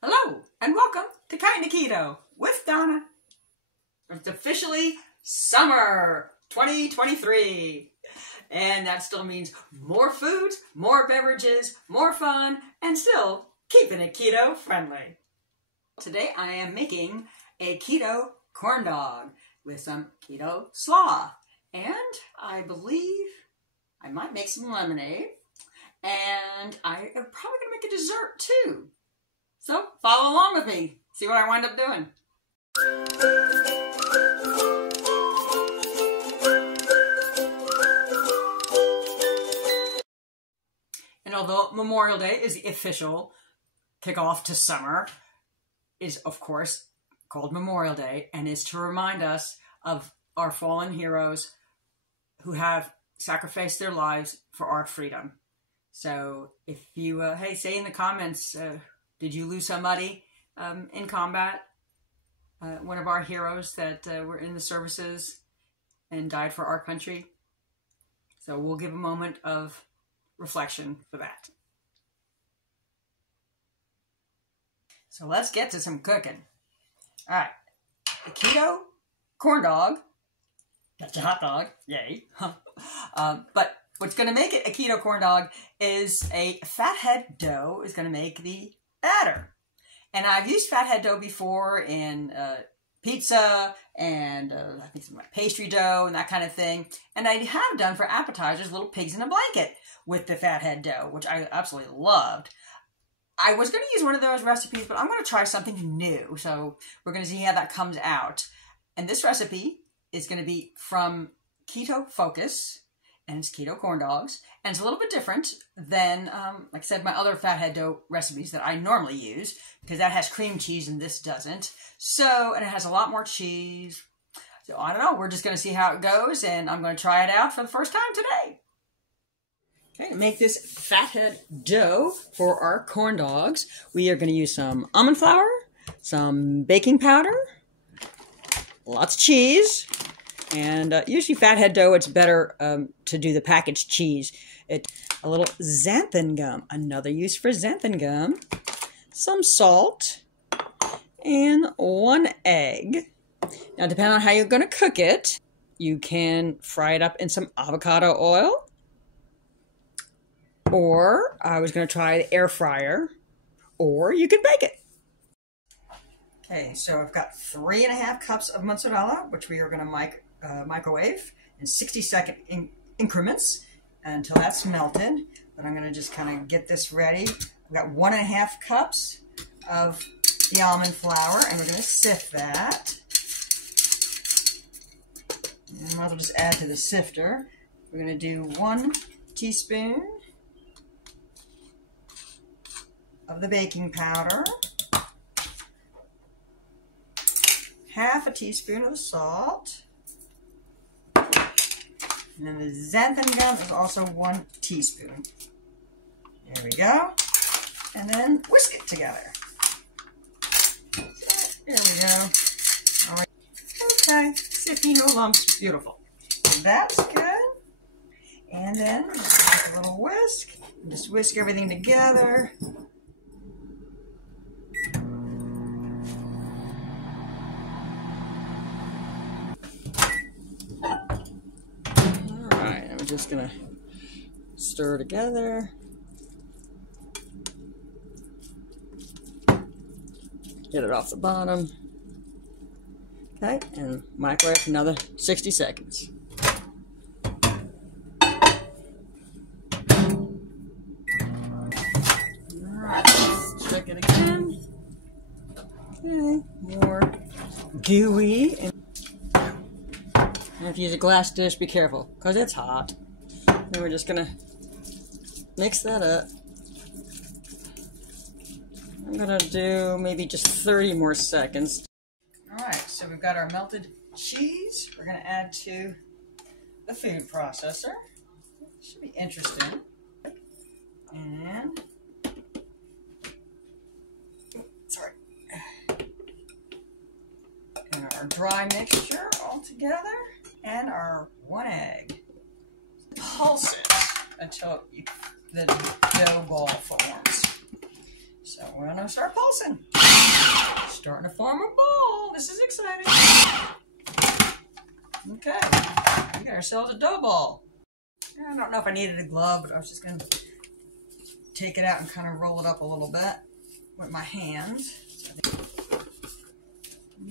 Hello, and welcome to Kinda Keto with Donna. It's officially summer 2023, and that still means more food, more beverages, more fun, and still keeping it keto friendly. Today I am making a keto corn dog with some keto slaw, and I believe I might make some lemonade, and I am probably going to make a dessert too. So follow along with me, see what I wind up doing. And although Memorial Day is the official kickoff to summer, is of course called Memorial Day and is to remind us of our fallen heroes who have sacrificed their lives for our freedom. So if you, hey, say in the comments, did you lose somebody in combat? One of our heroes that were in the services and died for our country. So we'll give a moment of reflection for that. So let's get to some cooking. All right, the keto corn dog. That's a hot dog, yay. But what's going to make it a keto corn dog is a fathead dough is going to make the batter. And I've used fathead dough before in pizza and I think some like pastry dough and that kind of thing. And I have done for appetizers little pigs in a blanket with the fathead dough, which I absolutely loved. I was going to use one of those recipes, but I'm going to try something new. So we're going to see how that comes out. And this recipe is going to be from Keto Focus, and it's keto corn dogs. And it's a little bit different than, like I said, my other fathead dough recipes that I normally use, because that has cream cheese and this doesn't. So, and it has a lot more cheese. So I don't know, we're just going to see how it goes, and I'm going to try it out for the first time today. Okay, to make this fathead dough for our corn dogs, we are going to use some almond flour, some baking powder, lots of cheese, and usually fathead dough, it's better to do the packaged cheese. A little xanthan gum, another use for xanthan gum, some salt, and 1 egg. Now, depending on how you're going to cook it, you can fry it up in some avocado oil, or I was going to try the air fryer, or you can bake it. Okay, so I've got 3½ cups of mozzarella, which we are going to microwave in 60-second increments until that's melted. But I'm going to just kind of get this ready. I've got 1½ cups of the almond flour, and we're going to sift that. And I might as well just add to the sifter. We're going to do 1 teaspoon of the baking powder, ½ teaspoon of the salt, and then the xanthan gum is also 1 teaspoon. There we go. And then whisk it together. So, there we go. All right. Okay, sippy, no lumps, beautiful. That's good. And then a little whisk. Just whisk everything together. Just gonna stir together. Get it off the bottom. Okay, and microwave for another 60 seconds. Alright, check it again. Okay, more gooey. And if you use a glass dish, be careful, because it's hot. Then we're just going to mix that up. I'm going to do maybe just 30 more seconds. Alright, so we've got our melted cheese. We're going to add to the food processor. Should be interesting. And, sorry. And our dry mixture all together. And our 1 egg. Pulse it until the dough ball forms. So So we're going to start pulsing. Starting to form a ball. This is exciting. Okay, we got ourselves a dough ball. I don't know if I needed a glove, but I was just going to take it out and kind of roll it up a little bit with my hands.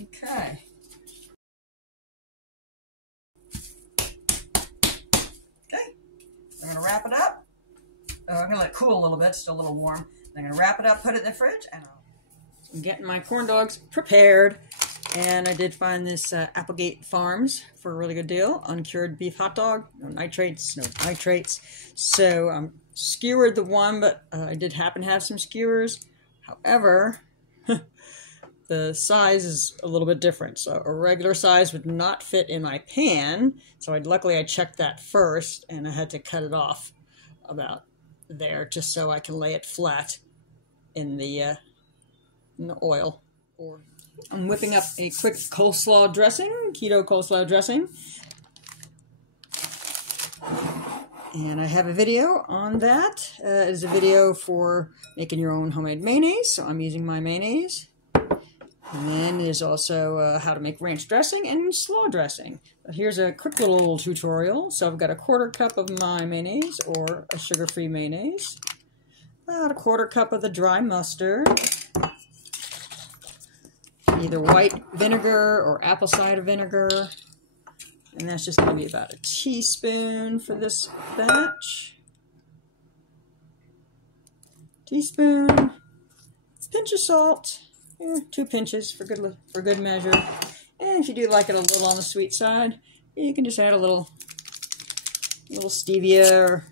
Okay. Okay, I'm going to wrap it up. I'm going to let it cool a little bit, it's still a little warm. I'm going to wrap it up, put it in the fridge, and I'm getting my corn dogs prepared. And I did find this Applegate Farms for a really good deal. Uncured beef hot dog, no nitrates, no nitrates. So I skewered the one, but I did happen to have some skewers. However, the size is a little bit different. So a regular size would not fit in my pan. So luckily I checked that first, and I had to cut it off about there just so I can lay it flat in the oil. I'm whipping up a quick coleslaw dressing, keto coleslaw dressing. And I have a video on that. It is a video for making your own homemade mayonnaise, so I'm using my mayonnaise. And then there's also how to make ranch dressing and slaw dressing. Here's a quick little tutorial. So I've got a 1/4 cup of my mayonnaise, or a sugar-free mayonnaise. About a 1/4 cup of the dry mustard. Either white vinegar or apple cider vinegar. And that's just going to be about a teaspoon for this batch. Teaspoon. Pinch of salt. 2 pinches for good measure. And if you do like it a little on the sweet side, you can just add a little stevia or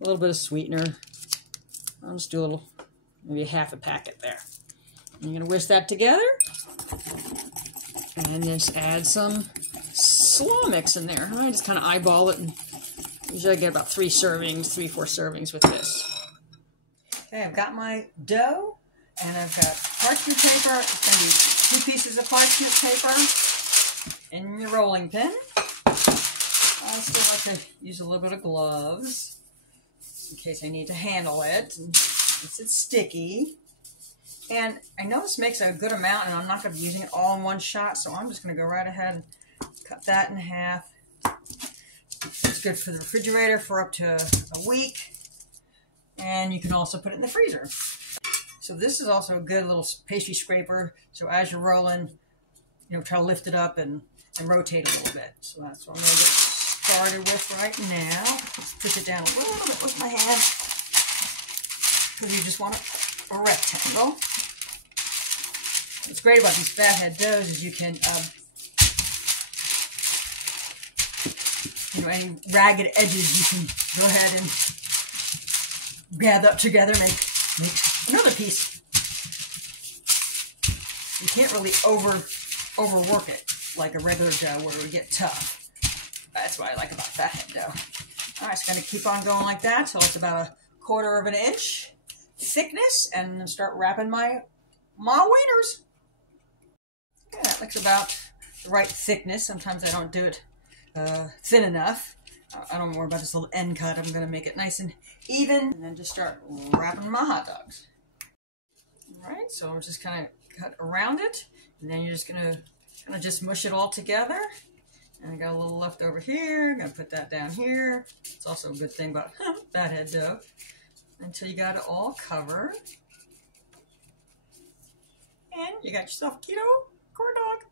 a little bit of sweetener. I'll just do a little, maybe half a packet there. And you're going to whisk that together. And just add some slaw mix in there. I just kind of eyeball it, and usually I get about 3 servings, 3-4 servings with this. Okay, I've got my dough, and I've got parchment paper. It's going to be 2 pieces of parchment paper in your rolling pin. I still like to use a little bit of gloves in case I need to handle it. And it's sticky. And I know this makes a good amount, and I'm not going to be using it all in one shot, so I'm just going to go right ahead and cut that in half. It's good for the refrigerator for up to a week, and you can also put it in the freezer. So this is also a good little pastry scraper, so as you're rolling, try to lift it up and rotate a little bit. So that's what I'm going to get started with right now. Just push it down a little bit with my hand, because you just want a rectangle. What's great about these fathead doughs is you can, any ragged edges you can go ahead and gather up together, make another piece. You can't really overwork it like a regular dough where it would get tough. That's what I like about fathead dough. All right, so I'm going to keep on going like that till it's about 1/4 of an inch thickness, and then start wrapping my wieners. Yeah, that looks about the right thickness. Sometimes I don't do it thin enough. I don't worry about this little end cut. I'm going to make it nice and even, and then just start wrapping my hot dogs. All right, so I'm just kind of cut around it, and then you're just going to kind of just mush it all together. And I got a little left over here. I'm going to put that down here. It's also a good thing about fathead dough. Until you got it all covered. And you got yourself keto corn dog.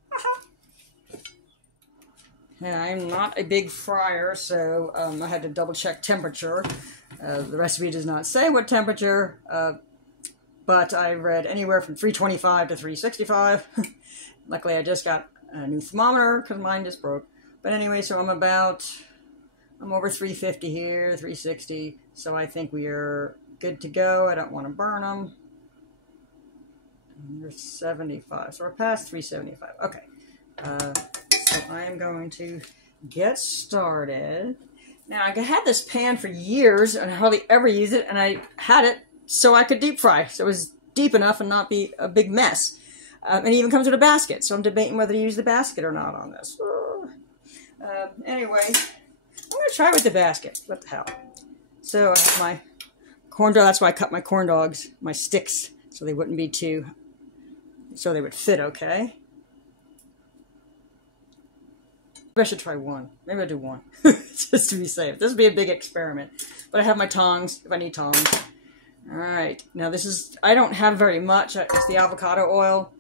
Yeah, I'm not a big fryer, so I had to double check temperature. The recipe does not say what temperature, but I read anywhere from 325 to 365. Luckily, I just got a new thermometer because mine just broke. But anyway, so I'm over 350 here, 360. So I think we are good to go. I don't want to burn them. They're 75. So we're past 375. Okay. So I am going to get started. Now, I had this pan for years and I hardly ever use it. And I had it so I could deep fry. So it was deep enough and not be a big mess. And it even comes with a basket. So I'm debating whether to use the basket or not on this. Anyway, I'm going to try with the basket. What the hell. So I have my corn dog. That's why I cut my corn dogs, my sticks, so they wouldn't be too, so they would fit okay. Maybe I should try one. Maybe I'll do one, just to be safe. This would be a big experiment. But I have my tongs, if I need tongs. All right, now this is, I don't have very much. It's the avocado oil.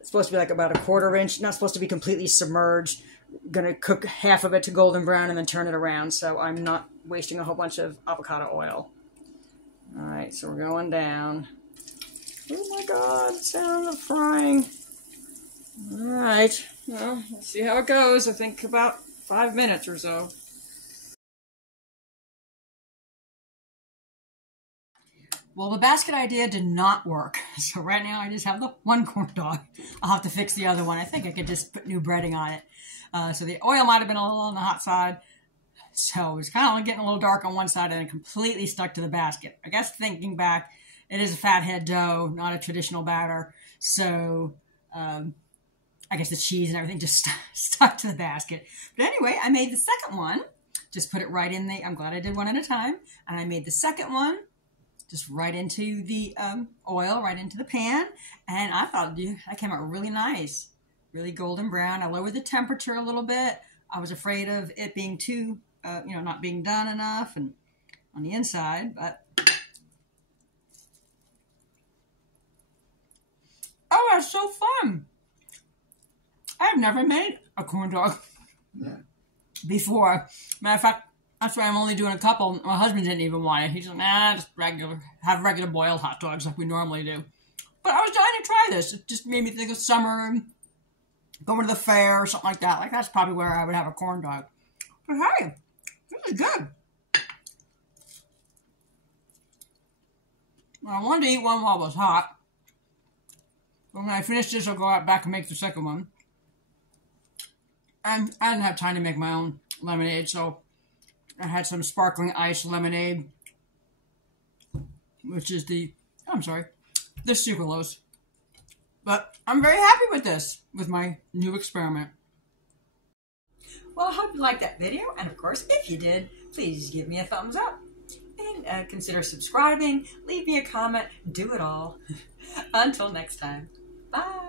It's supposed to be like about a 1/4 inch. Not supposed to be completely submerged. Gonna cook half of it to golden brown and then turn it around, so I'm not wasting a whole bunch of avocado oil. All right, so we're going down. Oh my God, the sound of frying. All right, well, let's see how it goes. I think about 5 minutes or so. Well, the basket idea did not work. So right now I just have the one corn dog. I'll have to fix the other one. I think I could just put new breading on it. So the oil might have been a little on the hot side. So it was kind of getting a little dark on one side and then completely stuck to the basket. I guess thinking back, it is a fathead dough, not a traditional batter. So I guess the cheese and everything just stuck to the basket. But anyway, I made the second one. Just put it right in the, I'm glad I did one at a time. And I made the second one. Just right into the oil, right into the pan. And I thought that came out really nice. Really golden brown. I lowered the temperature a little bit. I was afraid of it being too, not being done enough and on the inside. But, oh, that's so fun. I've never made a corn dog before. Matter of fact, that's why I'm only doing a couple. My husband didn't even want it. He's like, nah, just have regular boiled hot dogs like we normally do. But I was dying to try this. It just made me think of summer, going to the fair or something like that. Like, that's probably where I would have a corn dog. But hey, this is good. Well, I wanted to eat one while it was hot. But when I finish this, I'll go out back and make the second one. And I didn't have time to make my own lemonade, so I had some sparkling ice lemonade, which is the sucralose. But I'm very happy with this, with my new experiment. Well, I hope you liked that video, and of course, if you did, please give me a thumbs up. And consider subscribing, leave me a comment, do it all. Until next time, bye.